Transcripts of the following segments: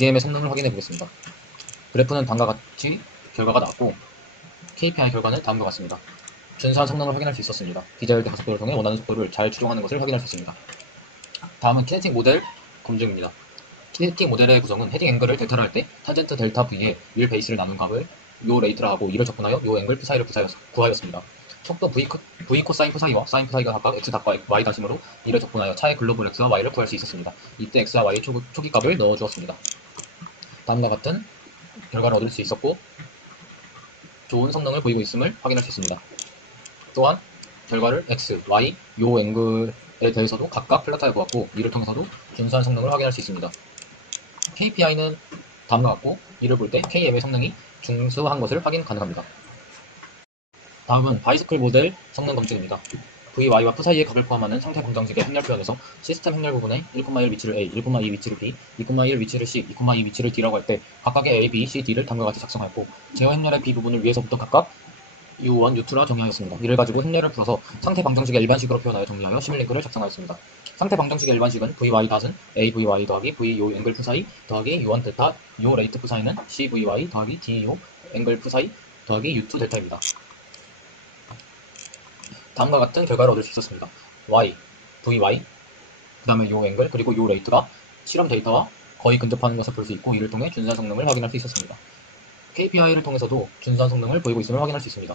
DM의 성능을 확인해 보겠습니다. 그래프는 다음과 같이 결과가 나왔고 KPI 결과는 다음과 같습니다. 준수한 성능을 확인할 수 있었습니다. 디자일드 가속도를 통해 원하는 속도를 잘 추종하는 것을 확인할 수 있습니다. 다음은 키네틱 모델 검증입니다. 키네틱 모델의 구성은 헤딩 앵글을 델타를 할 때 탄젠트 델타 V에 윌 베이스를 나눈 값을 요 레이트라 하고 이를 접근하여 요 앵글 푸사이를 구하였습니다. 속도 V 코사인 푸사이와 사인 푸사이가 각각 x 닷과 y 닷으로 이를 접근하여 차의 글로벌 x와 y를 구할 수 있었습니다. 이때 x와 y 초기 값을 넣어주었습니다. 다음과 같은 결과를 얻을 수 있었고 좋은 성능을 보이고 있음을 확인할 수 있습니다. 또한 결과를 x, y, 요 앵글에 대해서도 각각 플랫하여 보았고 이를 통해서도 준수한 성능을 확인할 수 있습니다. KPI는 다음과 같고 이를 볼 때 KM의 성능이 중수한 것을 확인 가능합니다. 다음은 바이스클 모델 성능 검증입니다. VY와 F 사이의 값을 포함하는 상태 방정식의 행렬 표현에서 시스템 행렬 부분에 1,1 위치를 A, 1,2 위치를 B, 2,1 위치를 C, 2,2 위치를 D라고 할 때 각각의 A, B, C, D를 다음과 같이 작성하였고 제어 행렬의 B 부분을 위에서부터 각각 U1, U2라 정의하였습니다. 이를 가지고 행렬을 풀어서 상태 방정식의 일반식으로 표현하여 정리하여 시뮬링크를 작성하였습니다. 상태 방정식의 일반식은 VY 닷은 AVY 더하기 V 요 앵글 F 사이 더하기 U1 델타 요 레이트 F 사이는 CVY 더하기 D 요 앵글 F 사이 더하기 U2 델타입니다. 다음과 같은 결과를 얻을 수 있었습니다. Y, VY, 그 다음에 요 앵글, 그리고 요 레이트가 실험 데이터와 거의 근접하는 것을 볼 수 있고 이를 통해 준수한 성능을 확인할 수 있었습니다. KPI를 통해서도 준수한 성능을 보이고 있음을 확인할 수 있습니다.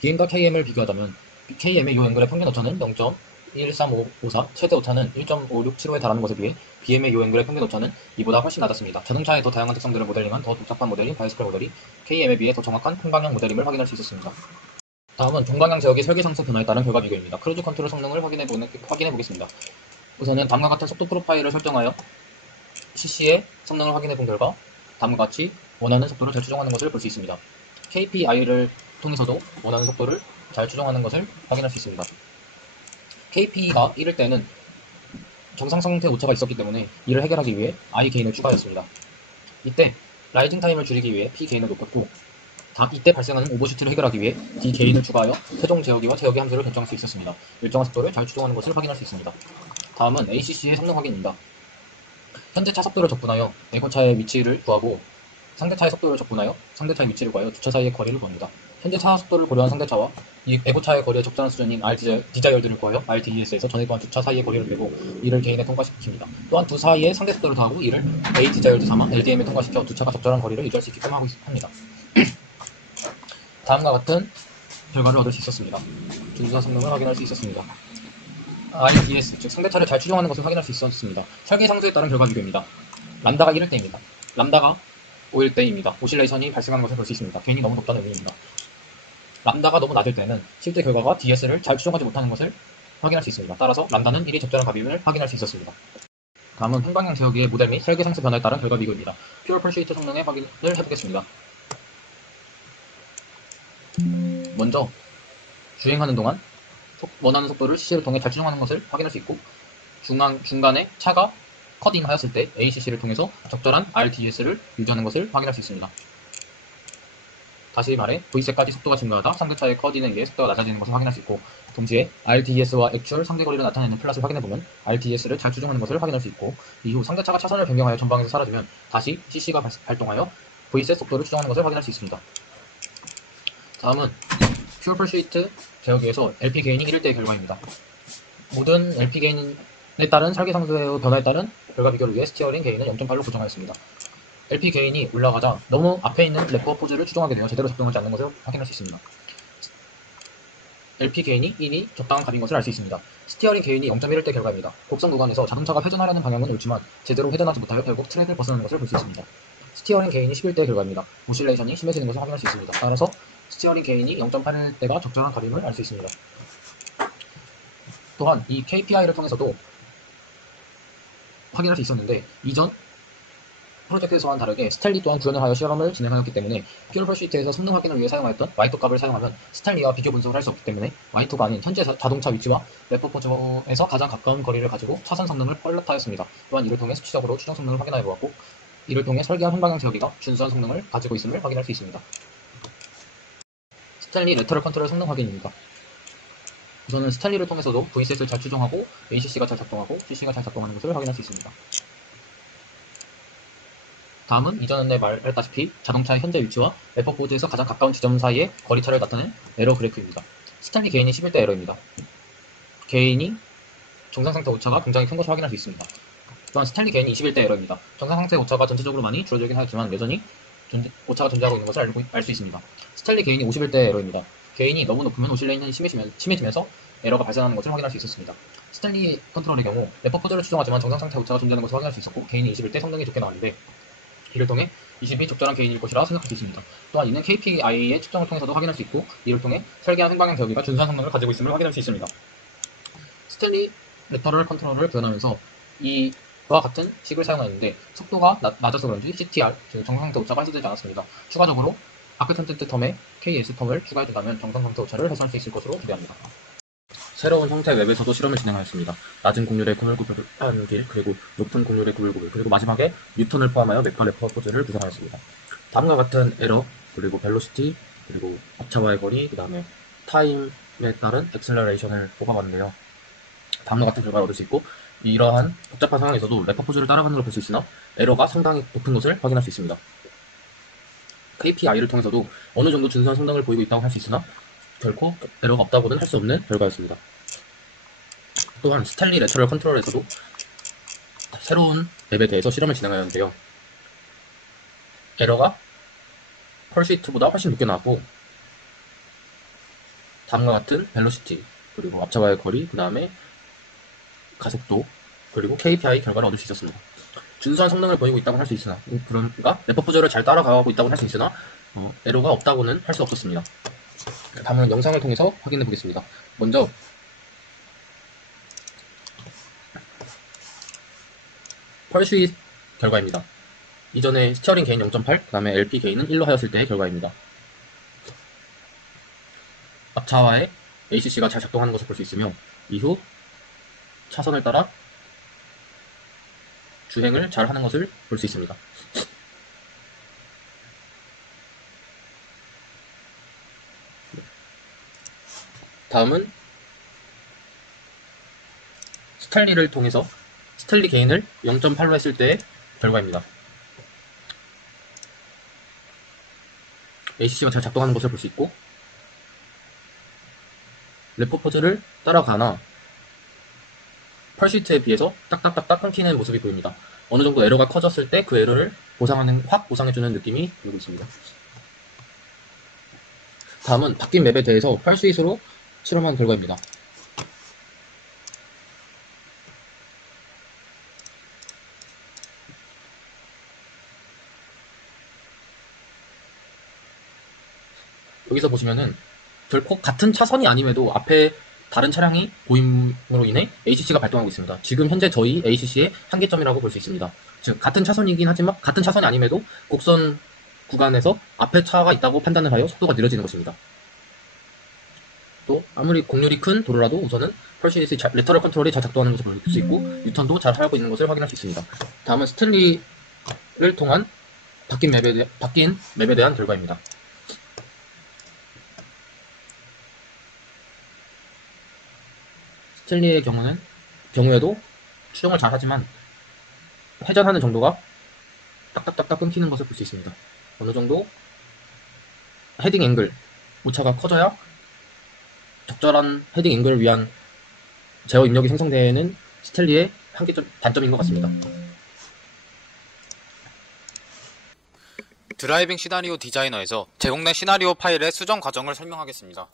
BM과 KM을 비교하자면 KM의 요 앵글의 평균 오차는 0.13554, 최대 오차는 1.5675에 달하는 것에 비해 BM의 요 앵글의 평균 오차는 이보다 훨씬 낮았습니다. 자동차의 더 다양한 특성들을 모델링한 더 복잡한 모델인 바이스클 모델이 KM에 비해 더 정확한 평방향 모델임을 확인할 수 있었습니다. 다음은 동방향 제어기 설계 상태 변화에 따른 결과 비교입니다. 크루즈 컨트롤 성능을 확인해 보겠습니다. 우선은 다음과 같은 속도 프로파일을 설정하여 CC의 성능을 확인해 본 결과 다음과 같이 원하는 속도를 잘 추종하는 것을 볼 수 있습니다. KPI를 통해서도 원하는 속도를 잘 추종하는 것을 확인할 수 있습니다. KP가 1일 때는 정상 상태 오차가 있었기 때문에 이를 해결하기 위해 I 게인을 추가하였습니다. 이때 라이징 타임을 줄이기 위해 P 게인을 높였고 이때 발생하는 오버슈트를 해결하기 위해 D 게인을 추가하여 최종 제어기와 제어기 함수를 결정할 수 있었습니다. 일정한 속도를 잘 추종하는 것을 확인할 수 있습니다. 다음은 ACC의 성능 확인입니다. 현재 차 속도를 적분하여 에고차의 위치를 구하고 상대차의 속도를 적분하여 상대차의 위치를 구하여 두차 사이의 거리를 구합니다. 현재 차 속도를 고려한 상대차와 이 에고차의 거리의 적절한 수준인 D자열들을 구하여 RDES에서 전에 또한 두차 사이의 거리를 빼고 이를 개인에 통과시킵니다. 또한 두 사이의 상대 속도를 더하고 이를 AD자열도 삼아 LDM에 통과시켜 두차가 적절한 거리를 유지할 수 있게끔 합니다. 다음과 같은 결과를 얻을 수 있었습니다. 준수한 성능을 확인할 수 있었습니다. RDS, 즉 상대차를 잘 추종하는 것을 확인할 수 있었습니다. 설계 상수에 따른 결과 비교입니다. 람다가 1일 때입니다. 람다가 5일 때입니다. 오실레이션이 발생하는 것을 볼 수 있습니다. 괜히 너무 높다는 의미입니다. 람다가 너무 낮을 때는 실제 결과가 DS를 잘 추종하지 못하는 것을 확인할 수 있습니다. 따라서 람다는 1이 적절한 값임을 확인할 수 있었습니다. 다음은 횡방향 제어기의 모델 및 설계 상수 변화에 따른 결과 비교입니다. 퓨어 퍼슈이트 성능의 확인을 해보겠습니다. 먼저 주행하는 동안 원하는 속도를 CC를 통해 잘 추종하는 것을 확인할 수 있고 중간에 차가 커딩하였을 때 ACC를 통해서 적절한 RDS를 유지하는 것을 확인할 수 있습니다. 다시 말해 V셋까지 속도가 증가하다 상대차의 커딩에 속도가 낮아지는 것을 확인할 수 있고 동시에 RDS와 액츄얼 상대거리를 나타내는 플랫을 확인해보면 RDS를 잘 추종하는 것을 확인할 수 있고 이후 상대차가 차선을 변경하여 전방에서 사라지면 다시 CC가 발동하여 V셋 속도를 추종하는 것을 확인할 수 있습니다. 다음은 퓨어 퍼슈이트 제어기에서 LP 게인이 1일 때의 결과입니다. 모든 LP 게인에 따른 설계 상수의 변화에 따른 결과 비교를 위해 스티어링 게인은 0.8로 고정하였습니다. LP 게인이 올라가자 너무 앞에 있는 래퍼 포즈를 추종하게 되어 제대로 작동하지 않는 것을 확인할 수 있습니다. LP 게인이 1이 적당한 값인 것을 알 수 있습니다. 스티어링 게인이 0.1일 때 결과입니다. 곡선 구간에서 자동차가 회전하려는 방향은 옳지만 제대로 회전하지 못하여 결국 트랙을 벗어나는 것을 볼 수 있습니다. 스티어링 게인이 11일 때 결과입니다. 오실레이션이 심해지는 것을 확인할 수 있습니다. 따라서 스티어링 게인이 0.8일 때가 적절한 값임을 알 수 있습니다. 또한 이 KPI를 통해서도 확인할 수 있었는데 이전 프로젝트에서와는 다르게 스탠리 또한 구현을 하여 실험을 진행하였기 때문에 퓨어 퍼슈이트에서 성능 확인을 위해 사용하였던 Y2 값을 사용하면 스탠리와 비교 분석을 할 수 없기 때문에 Y2가 아닌 현재 자동차 위치와 래퍼 포즈에서 가장 가까운 거리를 가지고 차선 성능을 펄럿하였습니다. 또한 이를 통해 수치적으로 추정 성능을 확인하여 보았고 이를 통해 설계한 횡방향 제어기가 준수한 성능을 가지고 있음을 확인할 수 있습니다. 스탠리 레터럴 컨트롤 성능 확인입니다. 우선은 스탠리를 통해서도 V셋을 잘 추종하고 ACC가 잘 작동하고 CC가 잘 작동하는 것을 확인할 수 있습니다. 다음은 이전에 말했다시피 자동차의 현재 위치와 레퍼보드에서 가장 가까운 지점 사이의 거리차를 나타낸 에러 그래프입니다. 스탠리 개인이 11대 에러입니다. 개인이 정상상태 오차가 굉장히 큰 것을 확인할 수 있습니다. 또한 스탠리 개인이 21대 에러입니다. 정상상태 오차가 전체적으로 많이 줄어들긴 하지만 여전히 오차가 존재하고 있는 것을 알 수 있습니다. 스탠리 개인이 51대 에러입니다. 개인이 너무 높으면 오실레이션이 심해지면서 에러가 발생하는 것을 확인할 수 있었습니다. 스탠리 컨트롤의 경우 레퍼포즈를 추정하지만 정상상태 오차가 존재하는 것을 확인할 수 있었고 개인이 21대 성능이 좋게 나왔는데 이를 통해 20이 적절한 개인일 것이라 생각할 수 있습니다. 또한 이는 KPI의 측정을 통해서도 확인할 수 있고 이를 통해 설계한 횡방향 배우기가 준수한 성능을 가지고 있음을 확인할 수 있습니다. 스탠리 레터럴 컨트롤을 구현하면서 이와 같은 식을 사용하였는데 속도가 낮아서 그런지 CTR, 즉 정상상태 오차가 해소되지 않았습니다. 추가적으로 아크텐트 텀에 KS 텀을 추가해준다면 정상상태 오차를 해소할 수 있을 것으로 기대합니다. 새로운 형태 웹에서도 실험을 진행하였습니다. 낮은 곡률의 구불구불한 길, 그리고 높은 곡률의 구불구불, 그리고 마지막에 뉴턴을 포함하여 맵과 레퍼포즈를 구성하였습니다. 다음과 같은 에러, 그리고 벨로시티, 그리고 업차와의 거리, 그 다음에 타임에 따른 엑셀러레이션을 뽑아봤는데요. 다음과 같은 결과를 얻을 수 있고 이러한 복잡한 상황에서도 레퍼포즈를 따라가는 걸 볼 수 있으나 에러가 상당히 높은 것을 확인할 수 있습니다. KPI를 통해서도 어느 정도 준수한 성능을 보이고 있다고 할 수 있으나 결코 에러가 없다고는 할 수 없는 결과였습니다. 또한 스탠리 레터럴 컨트롤에서도 새로운 맵에 대해서 실험을 진행하였는데요. 에러가 펄시트보다 훨씬 높게 나왔고 다음과 같은 벨로시티, 그리고 앞차와의 거리, 그 다음에 가속도, 그리고 KPI 결과를 얻을 수 있었습니다. 준수한 성능을 보이고 있다고 할 수 있으나 그러니까 레퍼포즈를 잘 따라가고 있다고 할 수 있으나 에러가 없다고는 할 수 없었습니다. 다음은 영상을 통해서 확인해 보겠습니다. 먼저 펄스윗 결과입니다. 이전에 스티어링 게인 0.8, 그 다음에 LP 게인은 1로 하였을 때의 결과입니다. 앞차와의 ACC가 잘 작동하는 것을 볼 수 있으며 이후 차선을 따라 주행을 잘 하는 것을 볼 수 있습니다. 다음은 스탠리를 통해서 스탠리 게인을 0.8로 했을 때의 결과입니다. ACC가 잘 작동하는 것을 볼 수 있고 레퍼포즈를 따라가나 펄시트에 비해서 딱딱딱딱 끊기는 모습이 보입니다. 어느 정도 에러가 커졌을 때 그 에러를 확 보상해주는 느낌이 들고 있습니다. 다음은 바뀐 맵에 대해서 펄스윗으로 실험한 결과입니다. 여기서 보시면은 결코 같은 차선이 아님에도 앞에 다른 차량이 보임으로 인해 ACC가 발동하고 있습니다. 지금 현재 저희 ACC의 한계점이라고 볼 수 있습니다. 즉 같은 차선이긴 하지만 같은 차선이 아님에도 곡선 구간에서 앞에 차가 있다고 판단을 하여 속도가 느려지는 것입니다. 또 아무리 곡률이 큰 도로라도 우선은 펄시닛의 레터럴 컨트롤이 잘 작동하는 것을 볼 수 있고 뉴턴도 잘 하고 있는 것을 확인할 수 있습니다. 다음은 스탠리를 통한 바뀐 맵에 대한 결과입니다. 스탠리의 경우에도 추정을 잘 하지만 회전하는 정도가 딱딱딱딱 끊기는 것을 볼 수 있습니다. 어느 정도 헤딩 앵글, 오차가 커져야 적절한 헤딩 앵글을 위한 제어 입력이 생성되는 스탠리의 단점인 것 같습니다. 드라이빙 시나리오 디자이너에서 제공된 시나리오 파일의 수정 과정을 설명하겠습니다.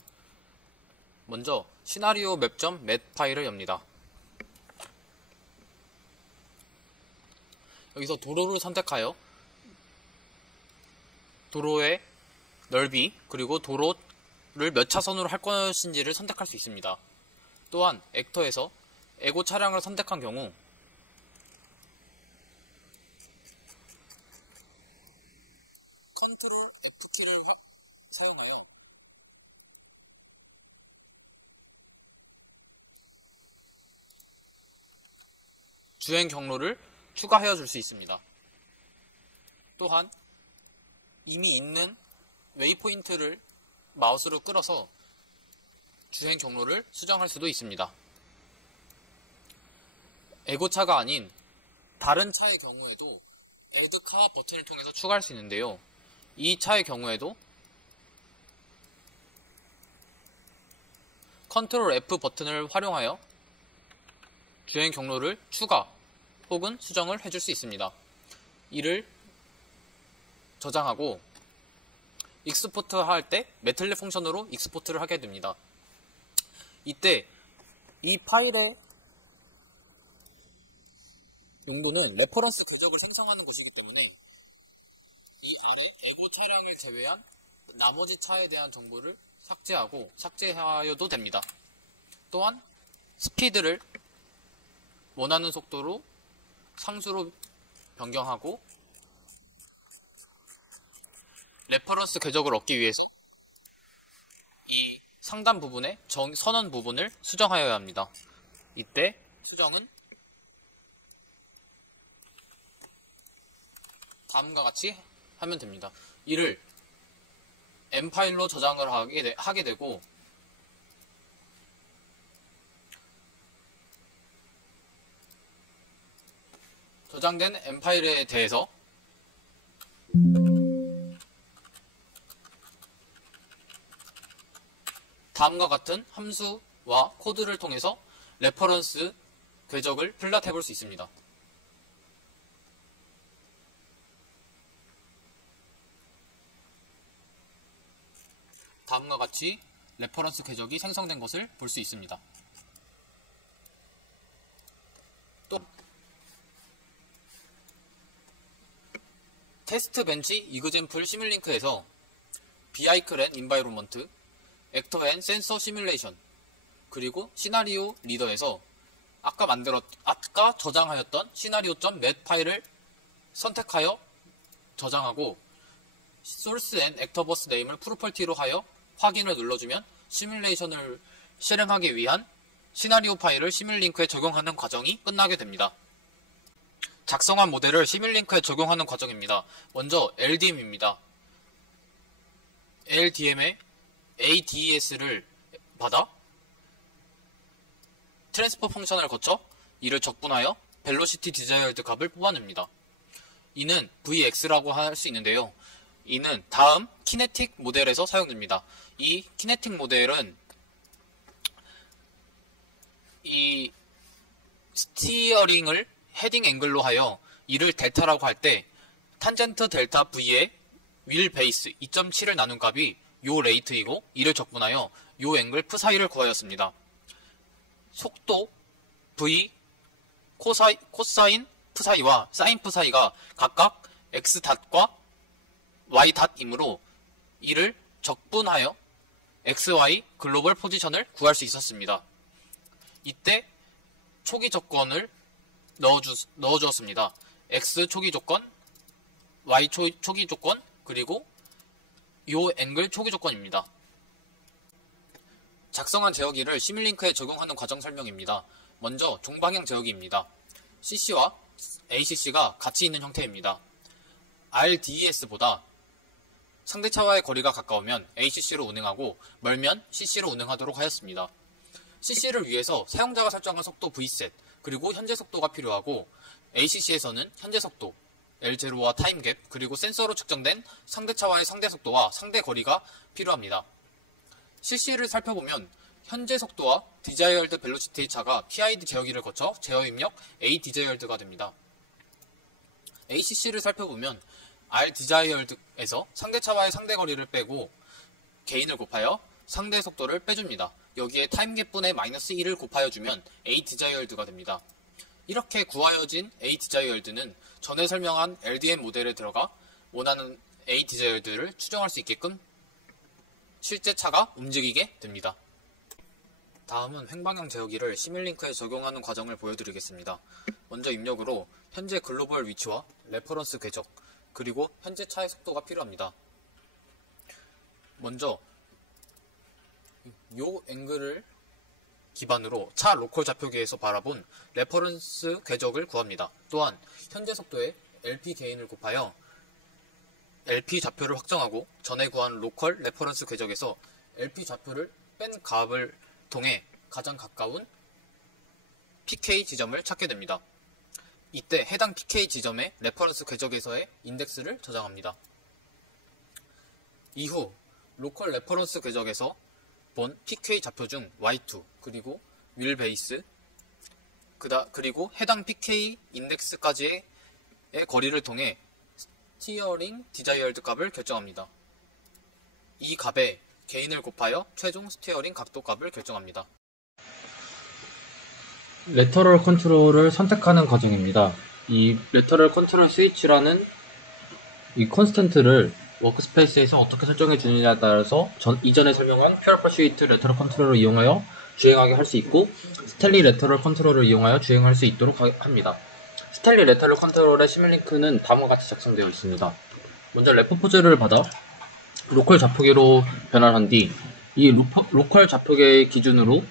먼저 시나리오 맵.맷 파일을 엽니다. 여기서 도로를 선택하여 도로의 넓이 그리고 도로를 몇 차선으로 할 것인지를 선택할 수 있습니다. 또한 액터에서 에고 차량을 선택한 경우 컨트롤 F키를 사용하여 주행 경로를 추가하여 줄 수 있습니다. 또한 이미 있는 웨이포인트를 마우스로 끌어서 주행 경로를 수정할 수도 있습니다. 에고차가 아닌 다른 차의 경우에도 에드카 버튼을 통해서 추가할 수 있는데요. 이 차의 경우에도 컨트롤 F 버튼을 활용하여 주행 경로를 추가 혹은 수정을 해줄 수 있습니다. 이를 저장하고 익스포트 할 때 메틀렛 펑션으로 익스포트를 하게 됩니다. 이때 이 파일의 용도는 레퍼런스 궤적을 생성하는 것이기 때문에 이 아래 에고 차량을 제외한 나머지 차에 대한 정보를 삭제하고 삭제하여도 됩니다. 또한 스피드를 원하는 속도로 상수로 변경하고 레퍼런스 궤적을 얻기 위해서 이 상단 부분의 선언 부분을 수정하여야 합니다. 이때 수정은 다음과 같이 하면 됩니다. 이를 M 파일로 저장을 하게 되고 저장된 M 파일에 대해서 다음과 같은 함수와 코드를 통해서 레퍼런스 궤적을 플랫해 볼 수 있습니다. 다음과 같이 레퍼런스 궤적이 생성된 것을 볼 수 있습니다. 또 테스트 벤치 이그젠플 시뮬링크에서 비하이클 앤 인바이로먼트, 액터 앤 센서 시뮬레이션, 그리고 시나리오 리더에서 아까 저장하였던 시나리오.맷 파일을 선택하여 저장하고 소스 앤 액터 버스 네임을 프로퍼티로 하여 확인을 눌러주면 시뮬레이션을 실행하기 위한 시나리오 파일을 시뮬링크에 적용하는 과정이 끝나게 됩니다. 작성한 모델을 시뮬링크에 적용하는 과정입니다. 먼저 LDM입니다. LDM에 ADES를 받아 트랜스퍼 펑션을 거쳐 이를 적분하여 벨로시티 디자이어드 값을 뽑아냅니다. 이는 VX라고 할 수 있는데요. 이는 다음 키네틱 모델에서 사용됩니다. 이 키네틱 모델은 이 스티어링을 헤딩 앵글로 하여 이를 델타라고 할 때 탄젠트 델타 V의 윌 베이스 2.7을 나눈 값이 요 레이트이고 이를 적분하여 요 앵글 프 사이를 구하였습니다. 속도 V 코사인 프 사이와 사인 프 사이가 각각 x 닷과 y 닷이므로 이를 적분하여 xy 글로벌 포지션을 구할 수 있었습니다. 이때 초기 조건을 넣어주었습니다. x 초기 조건, y 초기 조건, 그리고 요 앵글 초기 조건입니다. 작성한 제어기를 시뮬링크에 적용하는 과정 설명입니다. 먼저 종방향 제어기입니다. CC와 ACC가 같이 있는 형태입니다. RDES보다 상대차와의 거리가 가까우면 ACC로 운행하고 멀면 CC로 운행하도록 하였습니다. CC를 위해서 사용자가 설정한 속도 Vset, 그리고 현재 속도가 필요하고 ACC에서는 현재 속도, L0와 타임갭, 그리고 센서로 측정된 상대차와의 상대 속도와 상대 거리가 필요합니다. CC를 살펴보면 현재 속도와 디자이어드 벨로시티의 차가 PID 제어기를 거쳐 제어 입력 A 디자이어드가 됩니다. ACC를 살펴보면 R 디자이어드에서 상대차와의 상대 거리를 빼고 게인을 곱하여 상대 속도를 빼줍니다. 여기에 타임갭분의 마이너스 1을 곱하여 주면 A 디자이어드가 됩니다. 이렇게 구하여진 A 디자이어드는 전에 설명한 LDM 모델에 들어가 원하는 A 디자이어드를 추정할 수 있게끔 실제 차가 움직이게 됩니다. 다음은 횡방향 제어기를 시뮬링크에 적용하는 과정을 보여드리겠습니다. 먼저 입력으로 현재 글로벌 위치와 레퍼런스 궤적, 그리고 현재 차의 속도가 필요합니다. 먼저 요 앵글을 기반으로 차 로컬 좌표기에서 바라본 레퍼런스 궤적을 구합니다. 또한 현재 속도에 LP 게인을 곱하여 LP 좌표를 확정하고 전에 구한 로컬 레퍼런스 궤적에서 LP 좌표를 뺀 값을 통해 가장 가까운 PK 지점을 찾게 됩니다. 이때 해당 PK 지점의 레퍼런스 궤적에서의 인덱스를 저장합니다. 이후 로컬 레퍼런스 궤적에서 본 PK 좌표 중 Y2 그리고 윌 베이스 그리고 해당 PK 인덱스까지의 거리를 통해 스티어링 디자이어드 값을 결정합니다. 이 값에 게인을 곱하여 최종 스티어링 각도 값을 결정합니다. 레터럴 컨트롤을 선택하는 과정입니다. 이 레터럴 컨트롤 스위치라는 이 콘스턴트를 워크스페이스에서 어떻게 설정해 주느냐에 따라서 이전에 설명한 퓨어 퍼슈이트 레터럴 컨트롤을 이용하여 주행하게 할 수 있고 스텔리 레터럴 컨트롤을 이용하여 주행할 수 있도록 합니다. 스텔리 레터럴 컨트롤의 시뮬링크는 다음과 같이 작성되어 있습니다. 먼저 레퍼 포즈를 받아 로컬 좌표계로 변환한 뒤 이 로컬 좌표계 기준으로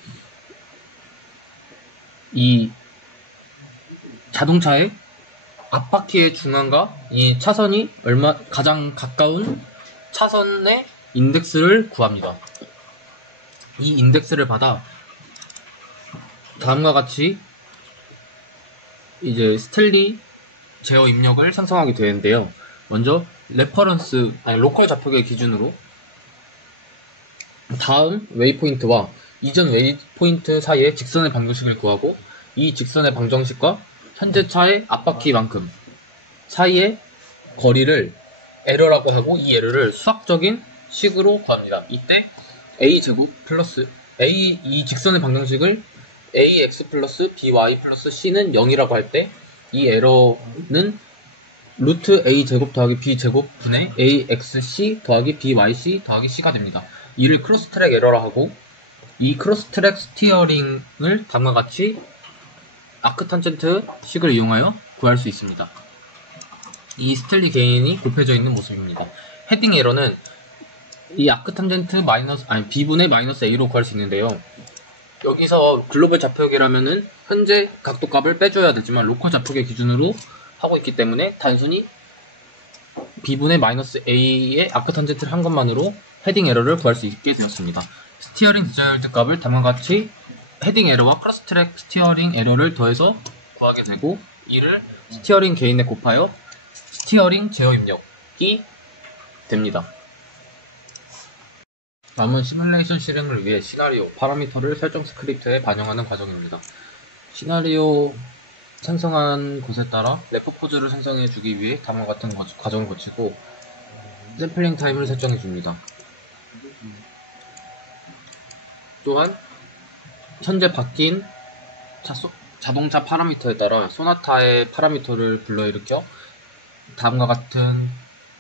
이 자동차의 앞바퀴의 중앙과 이 차선이 가장 가까운 차선의 인덱스를 구합니다. 이 인덱스를 받아 다음과 같이 이제 스텔리 제어 입력을 생성하게 되는데요. 먼저 로컬 좌표계 기준으로 다음 웨이포인트와 이전 웨이포인트 사이의 직선의 방정식을 구하고 이 직선의 방정식과 현재 차의 앞바퀴만큼 사이의 거리를 에러라고 하고 이 에러를 수학적인 식으로 구합니다. 이때 a제곱 플러스 이 직선의 방정식을 ax 플러스 by 플러스 c는 0이라고 할 때 이 에러는 루트 a제곱 더하기 b제곱 분의 axc 더하기 byc 더하기 c가 됩니다. 이를 크로스 트랙 에러라 하고 이 크로스 트랙 스티어링을 다음과 같이 아크 탄젠트 식을 이용하여 구할 수 있습니다. 이 스텔리 게인이 곱해져 있는 모습입니다. 헤딩 에러는 이 아크 탄젠트 b분의 마이너스 a로 구할 수 있는데요. 여기서 글로벌 좌표계라면은 현재 각도 값을 빼줘야 되지만 로컬 좌표계 기준으로 하고 있기 때문에 단순히 b분의 마이너스 a의 아크 탄젠트를 한 것만으로 헤딩 에러를 구할 수 있게 되었습니다. 스티어링 디자이어드 값을 다음과 같이 헤딩 에러와 크로스 트랙 스티어링 에러를 더해서 구하게 되고 이를 스티어링 게인에 곱하여 스티어링 제어 입력이 됩니다. 남은 시뮬레이션 실행을 위해 시나리오 파라미터를 설정 스크립트에 반영하는 과정입니다. 시나리오 생성한 곳에 따라 레퍼 포즈를 생성해 주기 위해 다음과 같은 과정을 거치고 샘플링 타임을 설정해 줍니다. 또한 현재 바뀐 자동차 파라미터에 따라 소나타의 파라미터를 불러일으켜 다음과 같은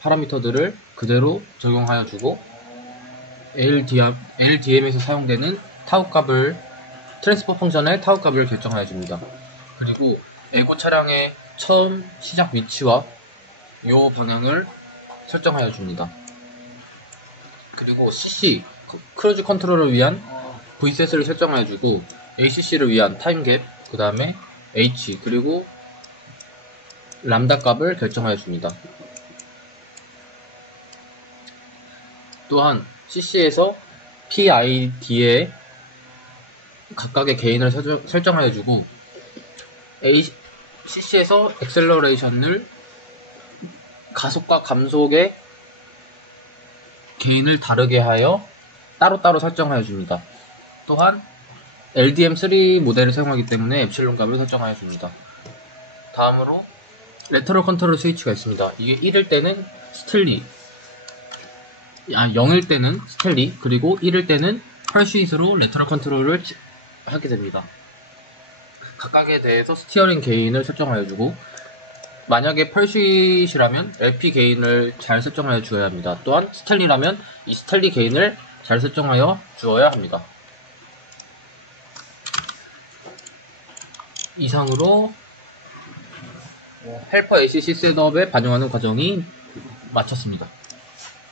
파라미터들을 그대로 적용하여 주고 LDM에서 사용되는 타우 값을 트랜스퍼 펑션의 타우 값을 결정하여 줍니다. 그리고 에고 차량의 처음 시작 위치와 요 방향을 설정하여 줍니다. 그리고 CC 크루즈 컨트롤을 위한 V셋을 설정하여 주고 ACC를 위한 타임갭 그 다음에 H 그리고 람다 값을 결정하여 줍니다. 또한 CC에서 PID에 각각의 게인을 설정하여 주고 CC에서 액셀러레이션을 가속과 감속의 게인을 다르게 하여 따로따로 설정하여 줍니다. 또한 LDM3 모델을 사용하기 때문에 엡실론 값을 설정하여 줍니다. 다음으로 레터럴 컨트롤 스위치가 있습니다. 이게 1일 때는 스틸리 0일 때는 스텔리 그리고 1일 때는 펄슈잇으로 레터럴 컨트롤을 하게 됩니다. 각각에 대해서 스티어링 게인을 설정하여 주고 만약에 펄슈잇이라면 LP 게인을 잘 설정하여 주어야 합니다. 또한 스텔리라면 이 스텔리 게인을 잘 설정하여 주어야 합니다. 이상으로 헬퍼 ACC 셋업에 반영하는 과정이 마쳤습니다.